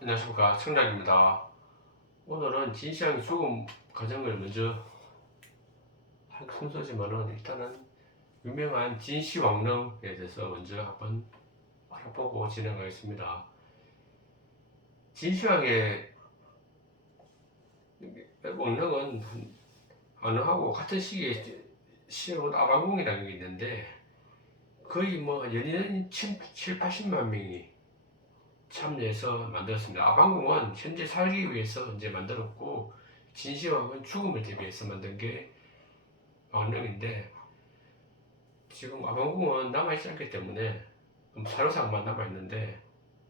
안녕하십니까. 청락입니다. 오늘은 진시황 죽음 과정을 먼저 할 순서지만은 일단은 유명한 진시황릉에 대해서 먼저 한번 알아보고 진행하겠습니다. 진시황의 왕릉은 안흥하고 같은 시기에 시해온 아방궁이라는 게 있는데 거의 뭐 연인 7, 80만 명이 참여해서 만들었습니다. 아방궁은 현재 살기 위해서 이제 만들었고 진시황은 죽음을 대비해서 만든 게 왕릉인데 지금 아방궁은 남아있지 않기 때문에 사료상만 남아있는데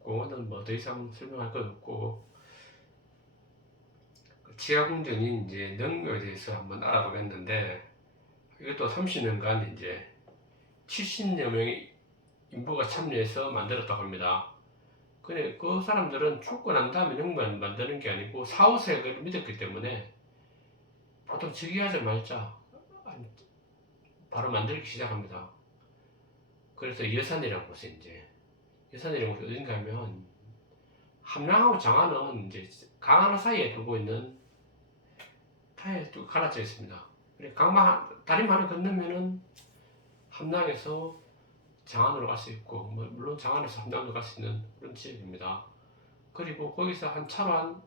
그거는 뭐 더 이상 설명할 것 없고 지하궁전인 이제 능묘에 대해서 한번 알아보겠는데 이것도 30년간 이제 70여 명의 인부가 참여해서 만들었다고 합니다. 근데 그 사람들은 죽고 난 다음에 능만 만드는 게 아니고 사후세계를 믿었기 때문에 보통 즉위하자마자 바로 만들기 시작합니다. 그래서 여산이라는 곳에 이제 여산이라는 곳이 어딘가 하면 함량하고 장안은 이제 강 하나 사이에 두고 있는 타에 또 갈라져 있습니다. 다리만 하나 건너면은 함량에서 장안으로 갈 수 있고 물론 장안에서 함량도 갈 수 있는 그런 지역입니다. 그리고 거기서 한 차로 한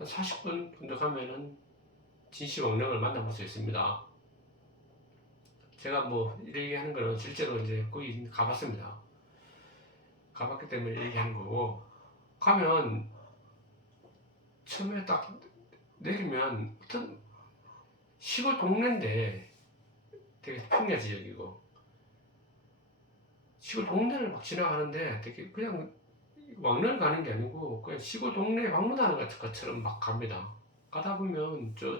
40분 정도 가면은 진시황릉을 만나볼 수 있습니다. 제가 뭐 이렇게 하는 거는 실제로 이제 거기 가봤습니다. 가봤기 때문에 얘기하는 거고 가면 처음에 딱 내리면 어떤 시골 동네인데 되게 평야 지역이고 시골 동네를 막 지나가는데 되게 그냥 왕래를 가는 게 아니고 그냥 시골 동네에 방문하는 것처럼 막 갑니다. 가다 보면 저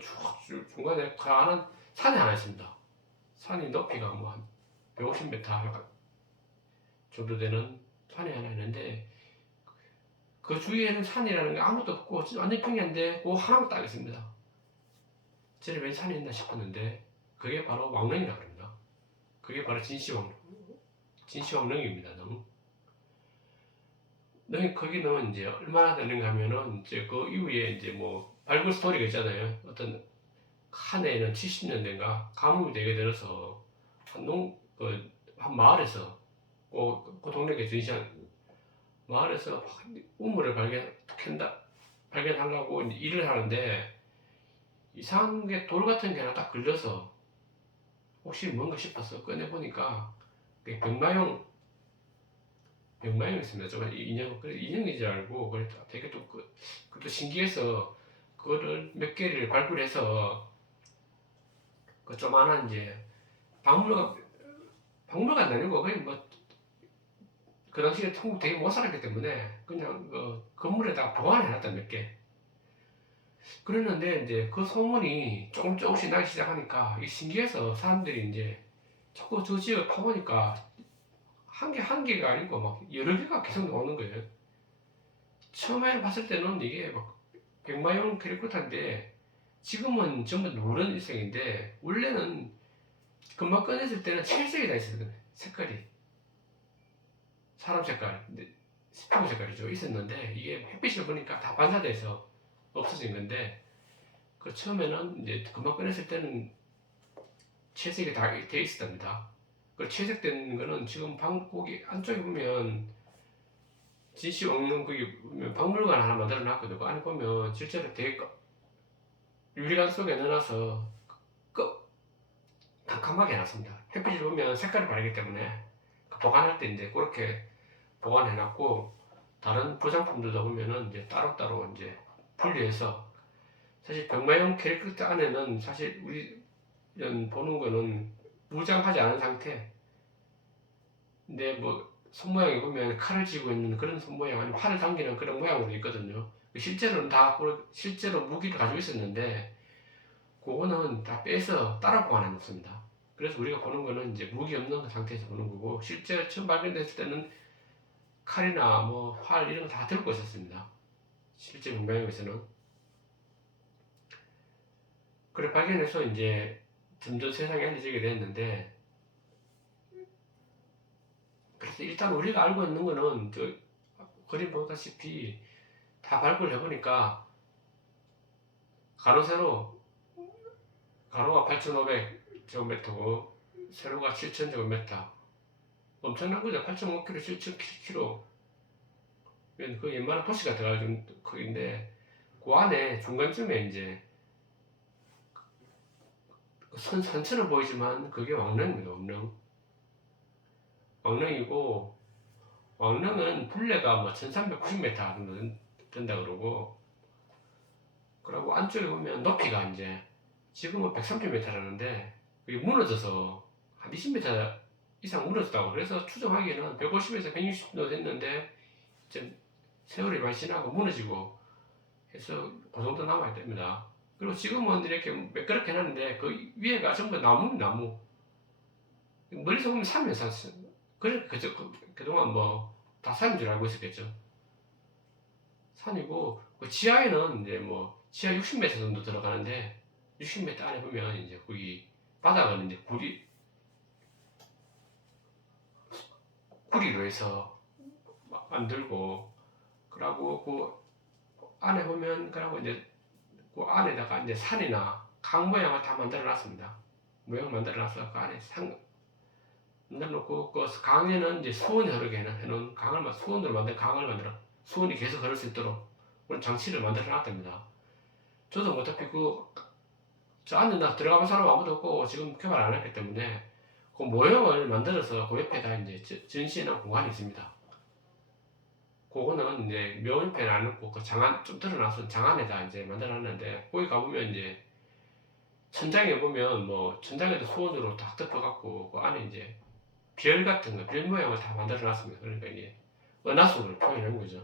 중간에 가는 산이 하나 있습니다. 산이 높이가 뭐 한 150m 정도 되는 산이 하나 있는데 그 주위에는 산이라는 게 아무것도 없고 완전 평야인데 그 하나만 딱 있습니다. 저는 왜 산이 있나 싶었는데 그게 바로 왕릉이라고 합니다. 그게 바로 진시황릉입니다. 거기는 이제 얼마나 되는가 하면은 이제 그 이후에 이제 뭐 발굴 스토리가 있잖아요. 어떤 한 해에는 70년대인가 가뭄이 되게 들어서 한 마을에서 그 동네에 진시황 마을에서 우물을 발견하려고 일을 하는데 이상한 게 돌 같은 게 하나 딱 걸려서 혹시 뭔가 싶어서 꺼내보니까 병마용 있습니다. 정말 인형인 줄 알고 되게 또 그것도 신기해서 그거를 몇 개를 발굴해서 그 조만한 이제 박물관 다니고 거의 뭐 그 당시에 한국 되게 못 살았기 때문에 그냥 그 건물에다가 보관해놨다 몇 개. 그랬는데 이제 그 소문이 조금씩 나기 시작하니까 이게 신기해서 사람들이 이제 자꾸 저 지역을 파보니까 한 개가 아니고 막 여러 개가 계속 나오는 거예요. 처음에 봤을 때는 이게 막 백마용 캐릭터인데 지금은 전부 노란 일색인데 원래는 금방 꺼냈을 때는 칠색이 다 있었거든요. 색깔이 사람 색깔, 피부 색깔이죠. 있었는데 이게 햇빛을 보니까 다 반사돼서 없어진 건데 그 처음에는 이제 금방 꺼냈을 때는 채색이 다 돼 있었답니다. 그 채색된 거는 지금 거기 안쪽에 보면 진시황릉 거기 보면 박물관 하나 만들어 놨거든요. 그 안에 보면 실제로 되게 유리관 속에 넣어놔서 깜깜하게 해놨습니다. 햇빛을 보면 색깔이 바르기 때문에 보관할 때 이제 그렇게 보관해놨고 다른 부장품들도 보면은 이제 따로따로 이제 분리해서 사실 병마용 캐릭터 안에는 사실 우리 이런 보는 거는 무장하지 않은 상태. 근데 뭐 손모양이 보면 칼을 쥐고 있는 그런 손모양 아니면 활을 당기는 그런 모양으로 있거든요. 실제로는 실제로 무기를 가지고 있었는데 그거는 다 빼서 따라 보관해놨습니다. 그래서 우리가 보는 거는 이제 무기 없는 상태에서 보는 거고 실제 처음 발견됐을 때는 칼이나 뭐 활 이런 거 다 들고 있었습니다. 실제 문명에서는 그래 발견해서 이제 점점 세상에 알려지게 됐는데 그래서 일단 우리가 알고 있는 거는 그림 보다시피 다 발굴을 해보니까 가로 세로 가로가 8,500제곱미터고 세로가 7,000제곱미터. 엄청난 거죠. 8.5km, 7.0km. 그 웬만한 도시가 들어가는 크기인데, 그 안에 중간쯤에 이제 산처럼 보이지만 그게 왕릉입니다. 왕릉이고, 왕릉은 둘레가 뭐 1390m 정도 된다 그러고, 그리고 안쪽에 보면 높이가 이제 지금은 130m라는데 그게 무너져서 한 20m 이상 무너졌다고. 그래서 추정하기에는 150에서 160도 됐는데 이제 세월이 많이 지나고 무너지고 해서 그 정도 남아야 됩니다. 그리고 지금은 이렇게 매끄럽게 해놨는데 그 위에가 전부 나무. 멀리서 보면 산이에요, 산. 그래, 그동안 뭐 다 산인 줄 알고 있었겠죠. 산이고, 그 지하에는 이제 뭐 지하 60m 정도 들어가는데 60m 안에 보면 이제 거기 바닥은 이제 구리로 해서 만들고, 그러고 그 안에 보면 그러고 이제 그 안에다가 이제 산이나 강 모양을 다 만들어 놨습니다. 모양 만들어 놔서 그 안에 만들어 놓고 그 강에는 이제 수온이 흐르게 해놓은 수온으로 만든 강을 만들어 수온이 계속 흐를 수 있도록 그런 장치를 만들어 놨답니다. 저도 어차피 저 안에 들어가본 사람 아무도 없고 지금 개발 안 했기 때문에 그 모형을 만들어서 그 옆에다 이제 전시해놓은 공간이 있습니다. 그거는 이제 묘연패는 안 넣고 그 장안 좀 드러나서 장안에다 이제 만들어놨는데 거기 가보면 이제 천장에 보면 뭐 천장에도 수온으로 다 덮어갖고 그 안에 이제 별 같은 거, 별 모양을 다 만들어놨습니다. 그러니까 이게 은하수를 표현한 거죠.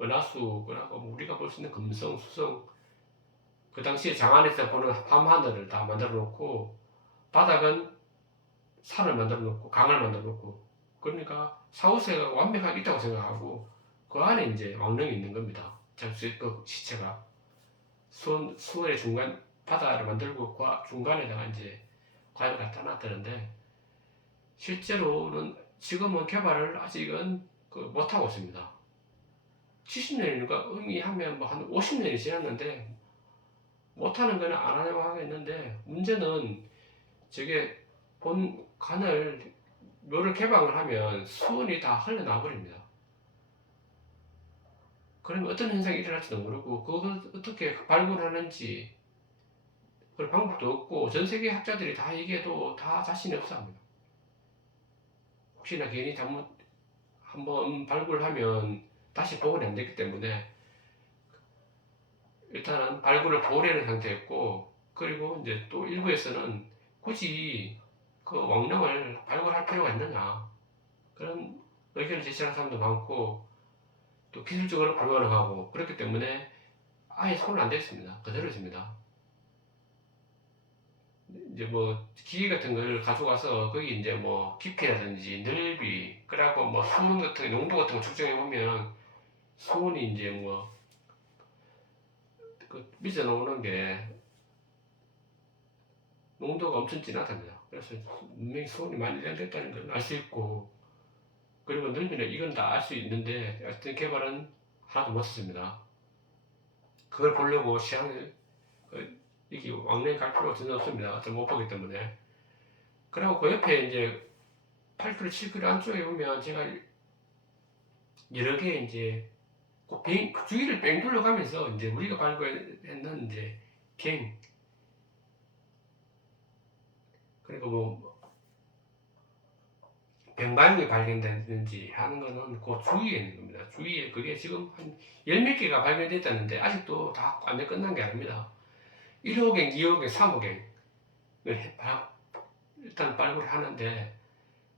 은하수, 그러고 우리가 볼 수 있는 금성, 수성, 그 당시에 장안에서 보는 밤하늘을 다 만들어 놓고 바닥은 산을 만들어 놓고 강을 만들어 놓고 그러니까 사후세가 완벽하게 있다고 생각하고 그 안에 이제 왕릉이 있는 겁니다. 그 시체가 수원의 중간 바다를 만들고 그 중간에다가 이제 과일을 갖다 놨다는데 실제로는 지금은 개발을 아직은 못하고 있습니다. 70년이니까 의미하면 뭐 한 50년이 지났는데 못하는 거는 안 하려고 하겠는데 문제는 저게 본 간을 묘를 개방을 하면 수온이 다 흘러나 버립니다. 그러면 어떤 현상이 일어날지도 모르고 그걸 어떻게 발굴하는지 그런 방법도 없고 전 세계 학자들이 다 얘기해도 다 자신이 없어 합니다. 혹시나 괜히 잘못 한번 발굴하면 다시 복원이 안 되기 때문에 일단은 발굴을 보류하는 상태였고 그리고 이제 또 일부에서는 굳이 그 왕릉을 발굴할 필요가 있느냐 그런 의견을 제시하는 사람도 많고 또 기술적으로 불가능하고 그렇기 때문에 아예 손을 안 댔습니다. 그대로 있습니다. 이제 뭐 기계 같은 걸 가져가서 거기 이제 뭐 깊이라든지 넓이 그래갖고 뭐 수온 같은 농도 같은 거 측정해 보면 수온이 이제 뭐 빚어 나오는 게 농도가 엄청 진하답니다. 그래서 분명히 수온이 많이 됐다는 걸 알 수 있고 그리고 넓이는 이건 다 알 수 있는데 어떤 개발은 하나도 못 했습니다. 그걸 보려고 시간을 이게 왕래에 갈 필요가 전혀 없습니다. 어차피 못 보기 때문에. 그리고 그 옆에 이제 8km, 7km 안쪽에 보면 제가 여러 개 이제 그 주위를 뺑 둘러가면서 이제 우리가 발굴했는 이제 갱 그리고 뭐 병반이 발견됐는지 하는 거는 그 주위에 있는 겁니다. 주위에 그게 지금 한 10몇 개가 발견됐다는데 아직도 다 완전 끝난 게 아닙니다. 1호갱, 2호갱, 3호갱을 일단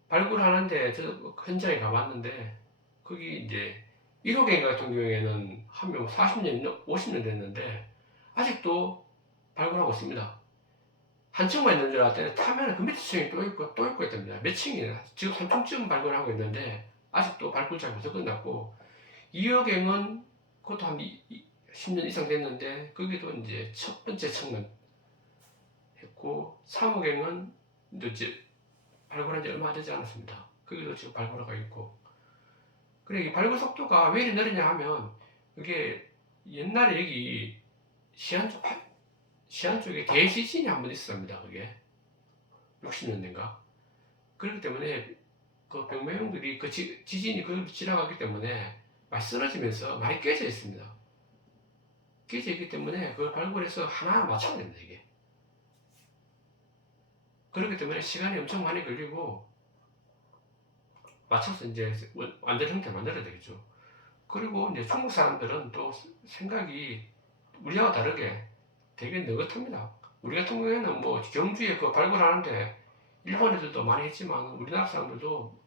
발굴하는데 저 현장에 가봤는데 거기 이제 1호갱 같은 경우에는 한 명 40년, 50년 됐는데 아직도 발굴하고 있습니다. 한 층만 있는 줄 알았더니 타면 그 밑에 층이 또 있고 있답니다. 몇 층이나 지금 3층쯤 발굴하고 있는데 아직도 발굴 작업이 끝났고 2호갱은 그것도 한 10년 이상 됐는데 거기도 이제 첫 번째 층만 했고 3호갱은 이제 발굴한 지 얼마 되지 않았습니다. 거기도 지금 발굴하고 있고 그래, 이 발굴 속도가 왜 이리 느리냐 하면, 그게 옛날에 여기 시안 쪽에 대지진이 한 번 있었습니다. 그게 60년대인가. 그렇기 때문에 그 병매형들이 그 지진이 그걸 지나가기 때문에 많이 쓰러지면서 많이 깨져 있습니다. 깨져 있기 때문에 그걸 발굴해서 하나하나 맞춰야 됩니다. 이게. 그렇기 때문에 시간이 엄청 많이 걸리고 맞춰서 이제 완전 형태 만들어야 되겠죠. 그리고 이제 중국 사람들은 또 생각이 우리와 다르게 되게 느긋합니다. 우리 같은 경우에는 뭐 경주에 그 발굴하는데 일본 애들도 많이 했지만 우리나라 사람들도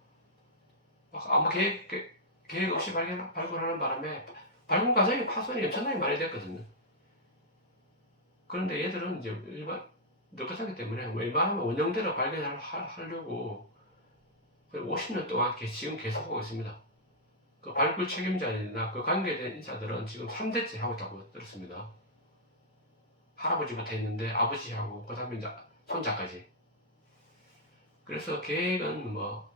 막 아무 계획 없이 발굴하는 바람에 발굴 과정에 파손이 엄청나게 많이 됐거든요. 그런데 얘들은 이제 일반 느긋하기 때문에 웬만하면 원형대로 발견하려고 50년 동안 지금 계속하고 있습니다. 그 발굴 책임자나 그 관계된 인사들은 지금 3대째 하고 있다고 들었습니다. 할아버지부터 했는데 아버지하고 그 다음에 이제 손자까지. 그래서 계획은 뭐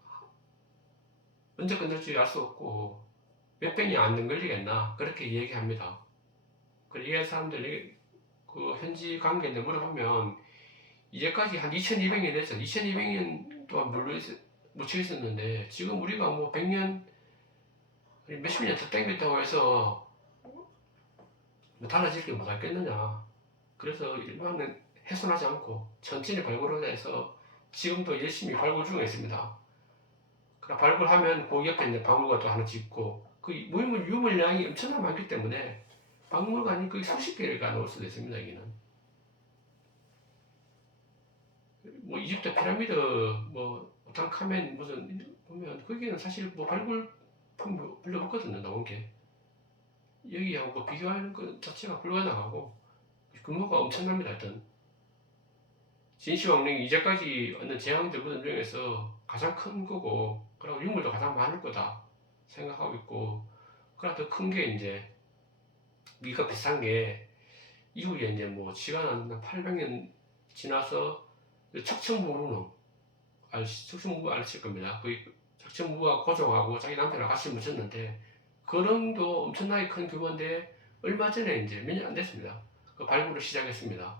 언제 끝날지 알 수 없고 몇 병이 안 걸리겠나 그렇게 얘기합니다. 그 얘기할 사람들이 그 현지 관계인데 물어보면 이제까지 한 2200년 됐죠. 2200년 동안 묻혀 있었는데 지금 우리가 뭐 100년 몇십 년 더 땡겼다고 해서 뭐 달라질 게 뭐가 있겠느냐. 그래서 일반은 훼손하지 않고 천천히 발굴하자 해서 지금도 열심히 발굴 중에 있습니다. 그러니까 발굴하면 그 옆에 이제 박물관도 하나 짓고 그 유물량이 엄청나게 많기 때문에 박물관이 거의 수십 개가 나올 수도 있습니다. 여기는 뭐 이집트 피라미드 뭐 오탕카멘 무슨 보면 거기는 사실 뭐 발굴품 별로 없거든요. 나온 게 여기하고 비교하는 것 자체가 불가능하고 규모가 엄청납니다. 하여튼 진시황릉이 이제까지 얻는 제왕들 부분 중에서 가장 큰 거고 그리고 유물도 가장 많을 거다 생각하고 있고 그러나 더 큰 게 이제 미가 비싼 게 이후에 이제 뭐 시간은 한 800년 지나서 척천무는 척천무 아실 겁니다. 그 척천무가 고종하고 자기 남편이랑 같이 묻혔는데 그런도 엄청나게 큰 규모인데 얼마 전에 이제 몇 년 안 됐습니다. 그 발굴을 시작했습니다.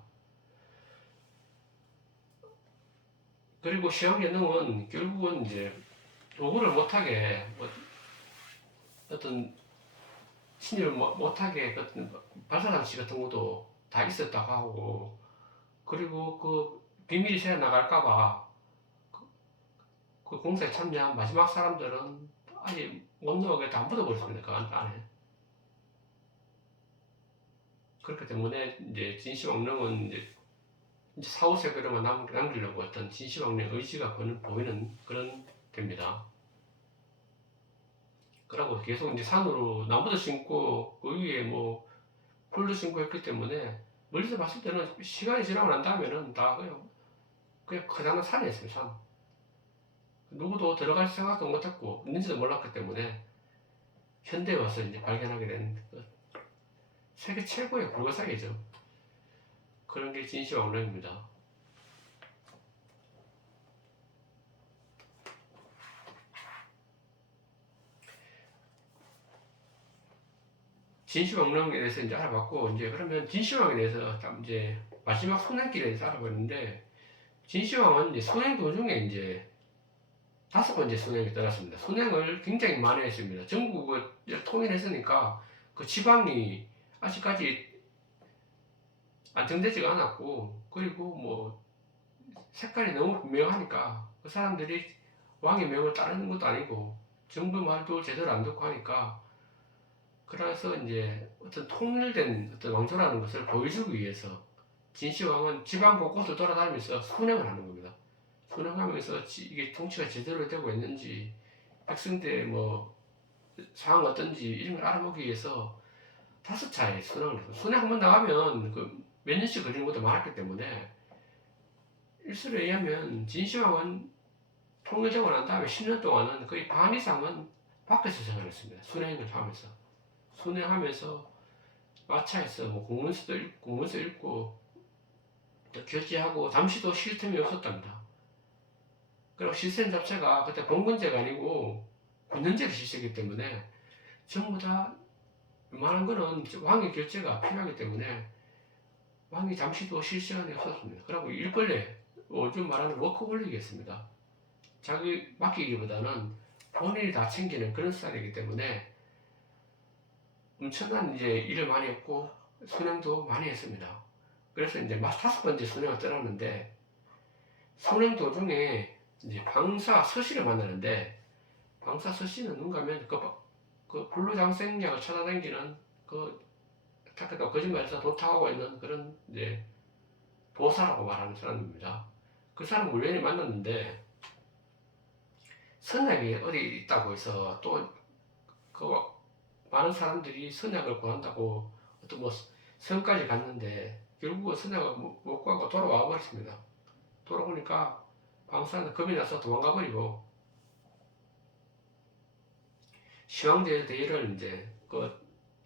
그리고 시황예능은 결국은 이제 요구를 못하게 어떤 침입을 못하게 어떤 발사장치 같은 것도 다 있었다고 하고 그리고 그 비밀이 새어 나갈까봐 그 공사에 참여한 마지막 사람들은 아예 못 나오게 다 묻어버렸습니다. 그 안에. 그렇기 때문에 이제 진시황릉은 이제 4, 5세기로만 남기려고 했던 진시황릉의 의지가 보이는 그런 데입니다. 그러고 계속 이제 산으로 나무도 심고 그 위에 뭐 풀도 심고 했기 때문에 멀리서 봤을 때는 시간이 지나고 난 다음에는 다 그냥 그냥 산이었어요. 산. 누구도 들어갈 생각도 못했고 있는지도 몰랐기 때문에 현대에 와서 이제 발견하게 된 세계 최고의 불가사기죠. 그런 게 진시황릉입니다. 진시황릉에 대해서 이제 알아봤고 이제 그러면 진시황에 대해서 이제 마지막 순행길에 대해서 알아봤는데 진시황은 이제 순행 도중에 이제 5번째 순행에 떠났습니다. 순행을 굉장히 많이 했습니다. 전국을 통일했으니까 그 지방이 아직까지 안정되지가 않았고 그리고 뭐 색깔이 너무 분명하니까 그 사람들이 왕의 명을 따르는 것도 아니고 정부 말도 제대로 안 듣고 하니까 그래서 이제 어떤 통일된 어떤 왕조라는 것을 보여주기 위해서 진시황은 지방 곳곳을 돌아다니면서 순행을 하는 겁니다. 순행하면서 이게 통치가 제대로 되고 있는지 백성들의 뭐 상황 어떤지 이런 걸 알아보기 위해서 5차례 순행을 했어요. 순행 한번 나가면 그 몇 년씩 걸리는 것도 많았기 때문에 일설에 의하면 진시황은 통일되고 난 다음에 10년 동안은 거의 반 이상은 밖에서 생활했습니다. 순행을 하면서 순행하면서 마차에서 뭐 공문서 읽고 결제하고 잠시도 쉴 틈이 없었답니다. 그리고 시스템 자체가 그때 봉건제가 아니고 군연제를 실시하기 때문에 전부 다 웬만한 거는 왕의 결재가 필요하기 때문에 왕이 잠시도 쉴 시간이 없었습니다. 그리고 일벌레, 요즘 말하는 워커홀릭이었습니다. 자기 맡기기보다는 본인이 다 챙기는 그런 스타일이기 때문에 엄청난 이제 일을 많이 했고 선행도 많이 했습니다. 그래서 이제 5번째 선행을 떠났는데 선행 도중에 이제 방사 서씨를 만나는데 방사 서씨는 누군가 하면 그 불로장생약을 찾아다니는 그 착각하고 거짓말해서 돈 타고 있는 그런 이제 도사라고 말하는 사람입니다. 그 사람 우연히 만났는데 선약이 어디 있다고 해서 또 그 많은 사람들이 선약을 구한다고 어떤 뭐 성까지 갔는데 결국은 선약을 못 구하고 돌아와 버렸습니다. 돌아오니까 방사는 겁이 나서 도망가 버리고 시황제 대회를 이제 그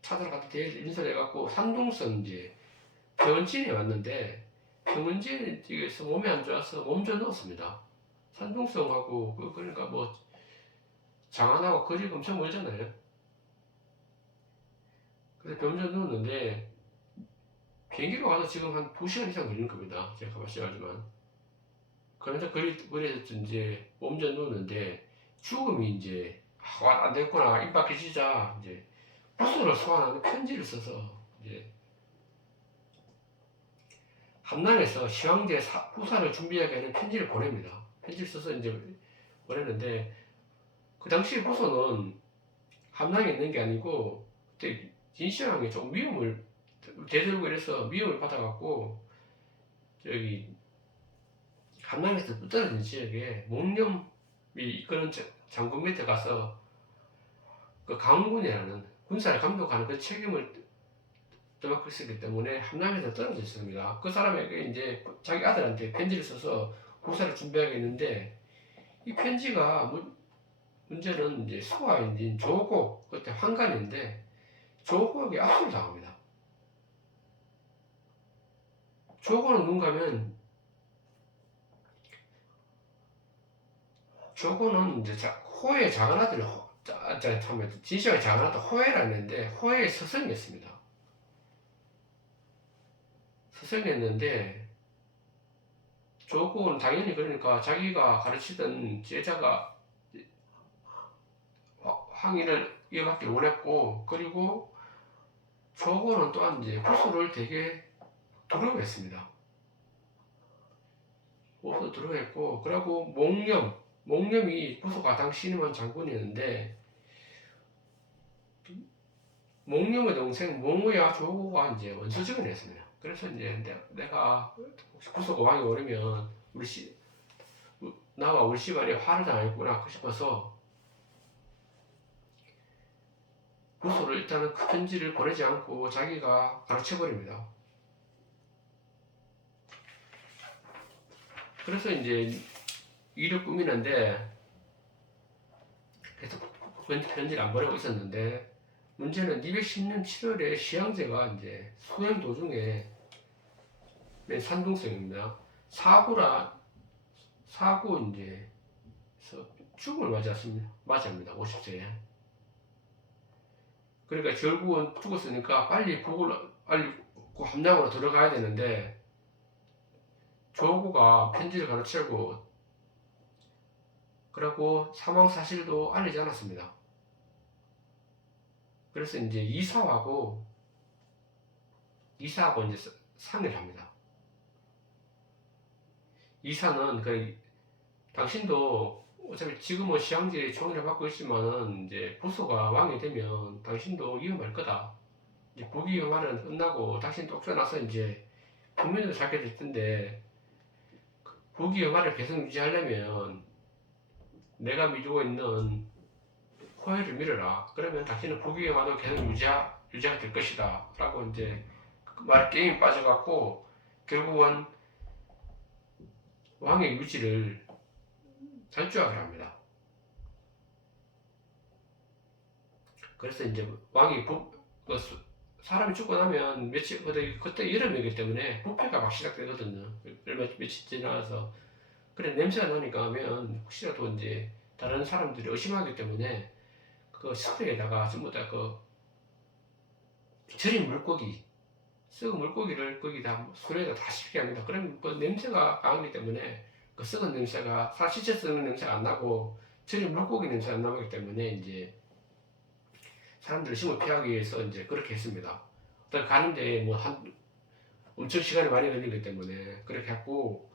찾아러 갔다 대회를 인솔해갖고 산둥성 이제 병원진에 왔는데 병원진에서 몸이 안 좋아서 몸져 넣었습니다. 산둥성하고 그러니까 뭐 장안하고 거리가 엄청 멀잖아요. 그래서 병원져 넣었는데 비행기로 가서 지금 한 2시간 이상 걸리는 겁니다. 제가 가봤어야 하지만 그런데 그래서 이제 몸져 넣었는데 죽음이 이제 안 됐구나 입 밖에지자 이제 부수를 소환하는 편지를 써서 이제 함남에서 시황제 후사를 준비하게 하는 편지를 보냅니다. 편지를 써서 이제 보냈는데 그 당시 부서는 함남에 있는 게 아니고 그때 진시황이 좀 위험을 대들고 이래서 위험을 받아갖고 저기 함남에서 떨어진 지역에 목념이 이끄는 장군 밑에 가서 그 강군이라는 군사를 감독하는 그 책임을 떠맡고 있었기 때문에 함남에서 떨어져 있습니다. 그 사람에게 이제 자기 아들한테 편지를 써서 후사를 준비하겠는데 이 편지가 문제는 이제 소아인 조고 그때 환관인데 조고에게 압수를 당합니다. 조고는 누군가면 조고는 이제 호의 작은 아들 진시황의 작은 아들 호해라는데 호해의 스승이었습니다. 스승이었는데 조고는 당연히 그러니까 자기가 가르치던 제자가 항의를 이어받기 원했고 그리고 조고는 또한 이제 부수를 되게 두려워했습니다. 부수 두려워했고 그리고 목념이 부수가 당시 신임한 장군이었는데 목념의 동생 몽우야 조고가 이제 원수직을 했습니다. 그래서 이제 내가 부수가 왕이 오르면 나와 우리 집안에 화를 당하겠구나 싶어서 부수를 일단은 그 편지를 보내지 않고 자기가 가르쳐버립니다. 그래서 이제 일을 꾸미는데 계속 편지를 안 보내고 있었는데 문제는 210년 7월에 시황제가 이제 수행 도중에 맨 산둥성입니다. 사고 이제 죽음을 맞이합니다. 50세에. 그러니까 결국은 죽었으니까 빨리 함량으로 들어가야 되는데 조고가 편지를 가르치고 그리고 사망 사실도 알리지 않았습니다. 그래서 이제 이사하고 이제 상의를 합니다. 이사는 당신도 어차피 지금은 시황제의 총리를 맡고 있지만은 이제 부수가 왕이 되면 당신도 위험할 거다. 이제 부귀영화는 끝나고 당신 쫓겨나서 이제 국민으로 살게 될 텐데 부귀영화를 계속 유지하려면 내가 미루고 있는 호해를 밀어라. 그러면 당신은 부귀영화도 계속 유지가 될 것이다. 라고 이제 게임에 빠져갖고 결국은 왕의 유지를 탈주하게 합니다. 그래서 이제 왕이 사람이 죽고 나면 그때 여름이기 때문에 부패가 막 시작되거든요. 며칠 지나서. 그래, 냄새가 나니까 하면 혹시라도 이제 다른 사람들이 의심하기 때문에 그 스프레이에다가 전부 다 그 절인 물고기, 썩은 물고기를 거기다 술에다 다 씻게 합니다. 그러면 그 냄새가 강하기 때문에 그 썩은 냄새가 사시체 썩는 냄새가 안 나고 절인 물고기 냄새가 안 나기 때문에 이제 사람들이 심을 피하기 위해서 이제 그렇게 했습니다. 가는데 뭐 엄청 시간이 많이 걸리기 때문에 그렇게 했고,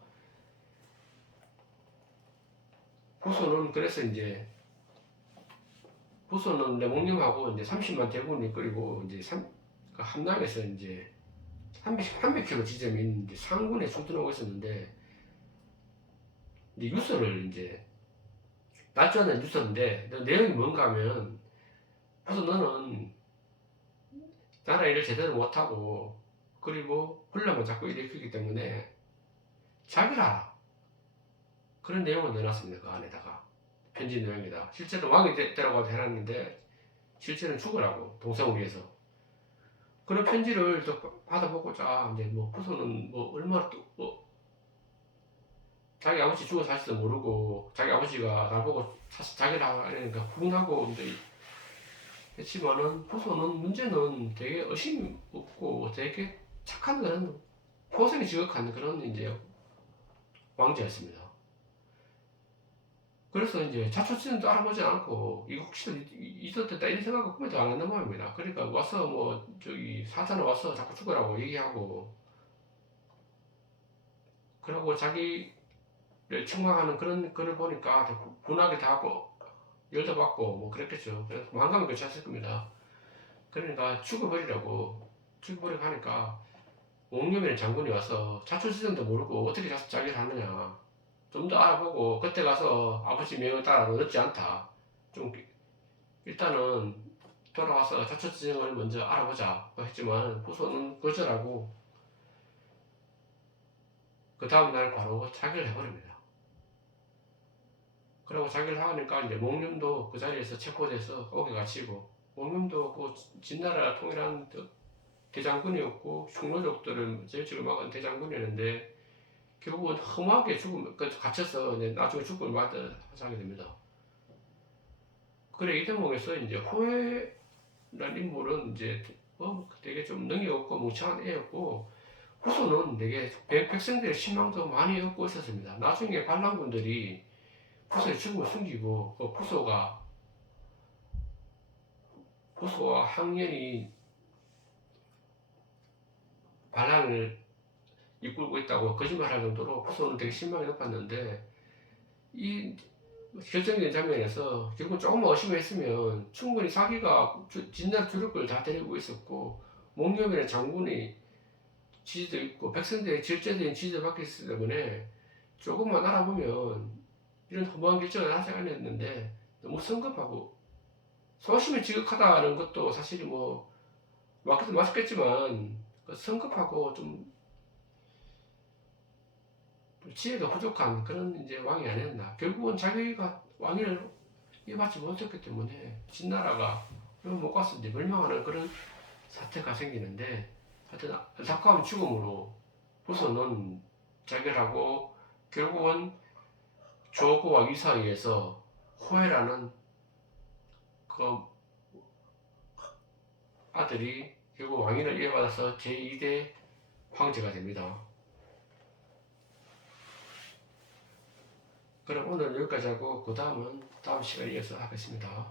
부소는 그래서 이제 부소는 목님하고 이제 30만 대군이 끓이고 이제 그 함남에서 이제 300km 지점이 있는데 상군에 출전하고 있었는데, 이제 유서를 이제 날짜는 유서인데 내용이 뭔가 하면, 부소 너는 나라 일을 제대로 못하고 그리고 혼란만 자꾸 일으키기 때문에 자결하라, 그런 내용을 넣어놨습니다. 그 안에다가 편지 내용이다. 실제로 왕이 되라고 해놨는데 실제는 죽으라고, 동생을 위해서. 그런 편지를 또 받아보고자 이제 뭐 부소는 뭐 얼마나 또 자기 아버지 죽어 살지도 모르고 자기 아버지가 나보고 자기라니까 훈하고 이제 했지만은, 부소는 문제는 되게 의심 없고 되게 착한 그런 포생이 지극한 그런 이제 왕자였습니다. 그래서 이제 자초지종도 알아보지 않고 이국시도 있었다 이런 생각을 꿈에도 안 한단 말입니다. 그러니까 와서 뭐 저기 사자는 와서 자꾸 죽으라고 얘기하고, 그러고 자기를 책망하는 그런 글을 보니까 분하게 다 하고 열도 받고 뭐 그랬겠죠. 그래서 마음감이 괜찮았을 겁니다. 그러니까 죽여버리고 하니까 옥룡이라는 장군이 와서 자초지종도 모르고 어떻게 자기를 하느냐, 좀 더 알아보고 그때 가서 아버지 명을 따라 늦지 않다, 좀 일단은 돌아와서 자초지종을 먼저 알아보자 했지만 부소는 거절하고 그 다음날 바로 자결을 해버립니다. 그리고 자결을 하니까 이제 몽룡도 그 자리에서 체포돼서 옥에 갇히고, 몽룡도 그 진나라 통일한 대장군이었고 흉노족들을 제일찍을 막은 대장군이었는데 결국은 허무하게 갇혀서 이제 나중에 죽음을 맞이하게 됩니다. 그래, 이 대목에서 이제 호해라는 인물은 이제 되게 좀 능력 없고 멍청한 애였고, 부소는 되게 백성들의 신망도 많이 얻고 있었습니다. 나중에 반란군들이 부소의 죽음을 숨기고 그 부소와 항연이 반란을 이끌고 있다고 거짓말할 정도로 부소는 되게 신망이 높았는데, 이 결정적인 장면에서 결국 조금만 의심했으면 충분히 자기가 진날 주력을 다 데리고 있었고 몽룡이라는 장군이 지지도 있고 백성들의 질제된 지지를 받고 있기 때문에 조금만 알아보면 이런 허무한 결정을 하지 않았는데, 너무 성급하고 소심이 지극하다는 것도 사실 뭐 맞기도 맞겠지만 성급하고 좀 지혜가 부족한 그런 이제 왕이 아니었나. 결국은 자기가 왕위를 이어받지 못했기 때문에 진나라가 못 가서 이제 멸망하는 그런 사태가 생기는데, 하여튼 안타까운 죽음으로 부소는 자결하고 결국은 조고와 위사에 의해서 호해라는 그 아들이 결국 왕위를 이어받아서 제2대 황제가 됩니다. 그럼 오늘 여기까지 하고 그 다음은 다음 시간에 이어서 하겠습니다.